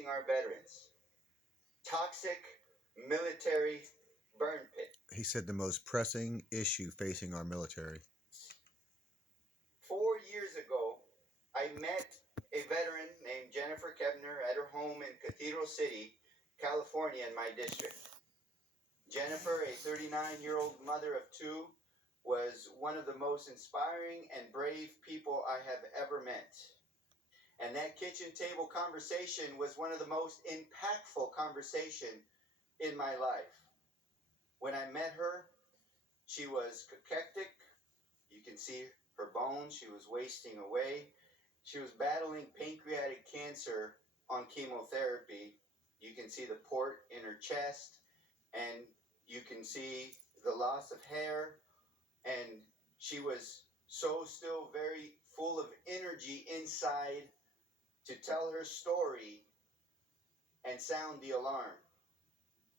facing our veterans. Toxic military burn pit. He said the most pressing issue facing our military. 4 years ago, I met a veteran named Jennifer Kebner at her home in Cathedral City, California, in my district. Jennifer, a 39-year-old mother of two, was one of the most inspiring and brave people I have ever met. And that kitchen table conversation was one of the most impactful conversations in my life. When I met her, she was cachectic. You can see her bones. She was wasting away. She was battling pancreatic cancer on chemotherapy. You can see the port in her chest, and you can see the loss of hair. And she was still very full of energy inside to tell her story and sound the alarm.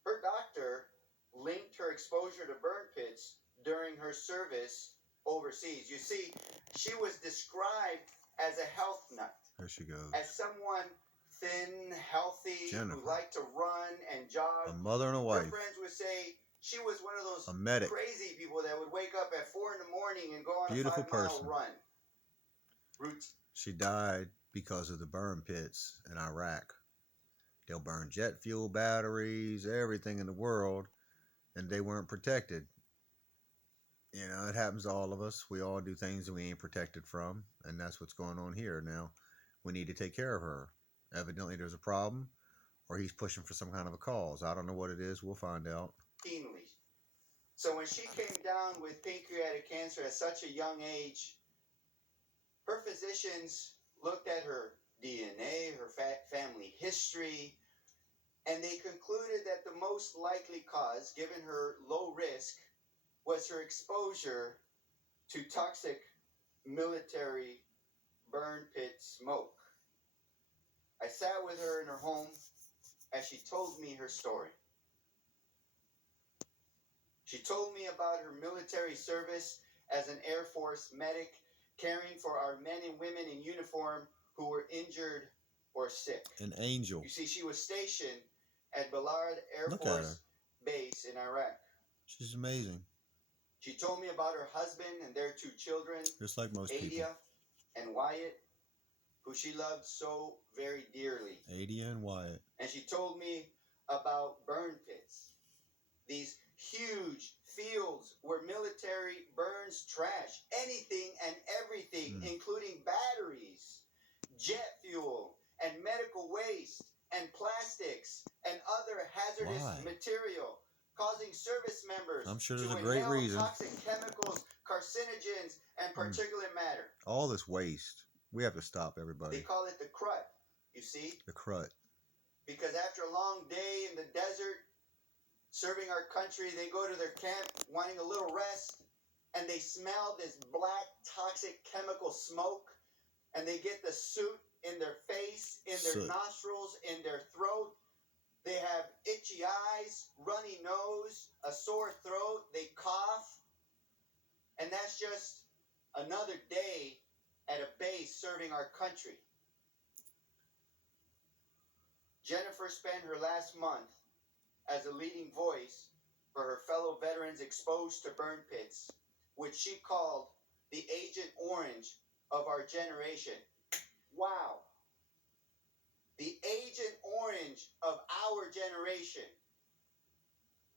Her doctor linked her exposure to burn pits during her service overseas. You see, she was described as a health nut. There she goes. As someone thin, healthy, Jennifer, who liked to run and jog. a mother and a wife. Her friends would say she was one of those a medic. Crazy people that would wake up at 4 a.m. and go on Beautiful a 5-mile person. run. Routine. She died because of the burn pits in Iraq. They'll burn jet fuel batteries, everything in the world, and they weren't protected. You know, it happens to all of us. We all do things that we ain't protected from, and that's what's going on here. Now, we need to take care of her. Evidently, there's a problem, or he's pushing for some kind of a cause. I don't know what it is. We'll find out. So when she came down with pancreatic cancer at such a young age, her physicians looked at her DNA, her family history, and they concluded that the most likely cause, given her low risk, was her exposure to toxic military burn pit smoke. I sat with her in her home as she told me her story. She told me about her military service as an Air Force medic, caring for our men and women in uniform who were injured or sick. An angel. You see, she was stationed at Ballard Air Force Base in Iraq. She's amazing. She told me about her husband and their 2 children, just like most Adia people. and Wyatt, who she loved so very dearly. Adia and Wyatt. And she told me about burn pits. These huge fields where military burns trash, anything and everything, including batteries, jet fuel, and medical waste, and plastics, and other hazardous material, causing service members I'm sure to there's a great inhale reason. toxic chemicals, carcinogens, and particulate matter. All this waste. We have to stop, everybody. They call it the crud, you see? The crud. Because after a long day in the desert, serving our country, they go to their camp wanting a little rest, and they smell this black toxic chemical smoke, and they get the soot in their face, in their nostrils, in their throat. They have itchy eyes, runny nose, a sore throat, they cough, and that's just another day at a base serving our country. Jennifer spent her last month as a leading voice for her fellow veterans exposed to burn pits, which she called the Agent Orange of our generation. Wow. The Agent Orange of our generation.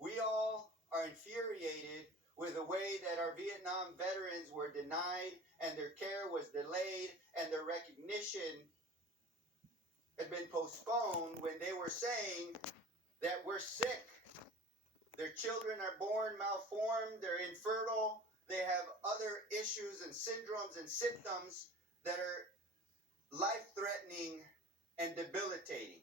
We all are infuriated with the way that our Vietnam veterans were denied and their care was delayed and their recognition had been postponed when they were saying that we're sick. Their children are born malformed, they're infertile, they have other issues and syndromes and symptoms that are life-threatening and debilitating.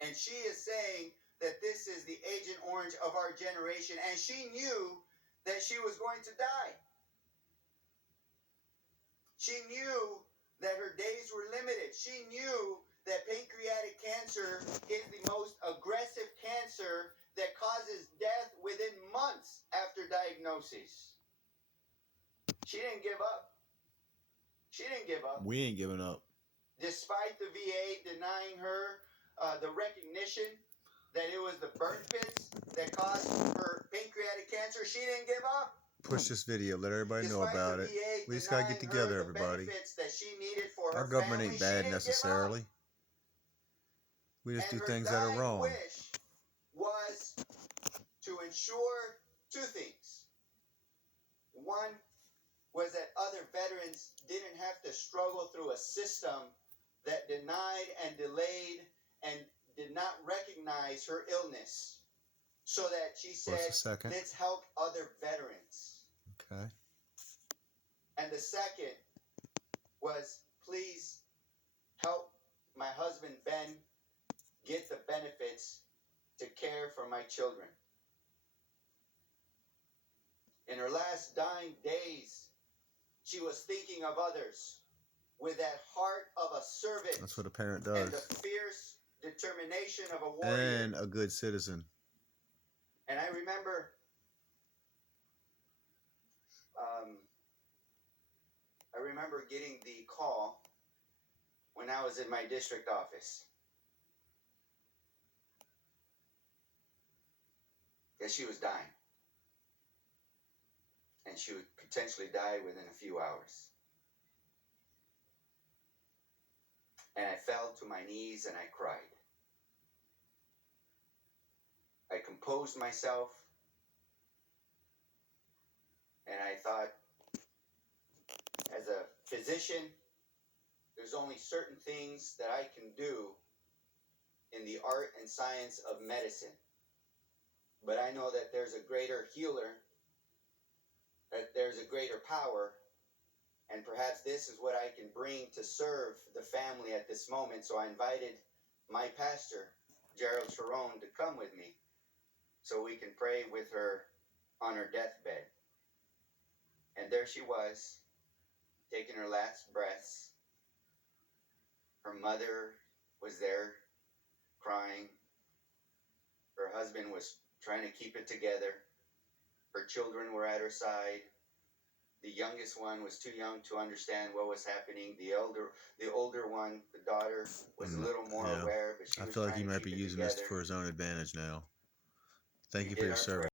And she is saying that this is the Agent Orange of our generation, and she knew that she was going to die. She knew that her days were limited. She knew that pancreatic cancer is the most aggressive cancer that causes death within months after diagnosis. She didn't give up. She didn't give up. We ain't giving up. Despite the VA denying her the recognition that it was the burn pits that caused her pancreatic cancer, she didn't give up. Push this video. Let everybody know Despite about the it. VA We just gotta get denying her together, the everybody. benefits that she needed for Our her government family, ain't she bad didn't necessarily. give up. We just And do her things that are dying wrong. wish was to ensure two things. One was that other veterans didn't have to struggle through a system that denied and delayed and did not recognize her illness. So that she What's said, the second? let's help other veterans. Okay. And the second was, please help my husband Ben get the benefits to care for my children. In her last dying days, she was thinking of others with that heart of a servant. That's what a parent And does. the fierce determination of a warrior. And a good citizen. And I remember getting the call when I was in my district office that she was dying. And she would potentially die within a few hours. And I fell to my knees and I cried. I composed myself. And I thought, as a physician, there's only certain things that I can do in the art and science of medicine. But I know that there's a greater healer, that there's a greater power, and perhaps this is what I can bring to serve the family at this moment. So I invited my pastor, Gerald Sharon, to come with me so we can pray with her on her deathbed. And there she was, taking her last breaths. Her mother was there, crying. Her husband was trying to keep it together. Her children were at her side. The youngest one was too young to understand what was happening. The older one, the daughter, was a little more aware, but she was I feel like he trying to might be keep it using this together. for his own advantage now. Thank We you for did your our service.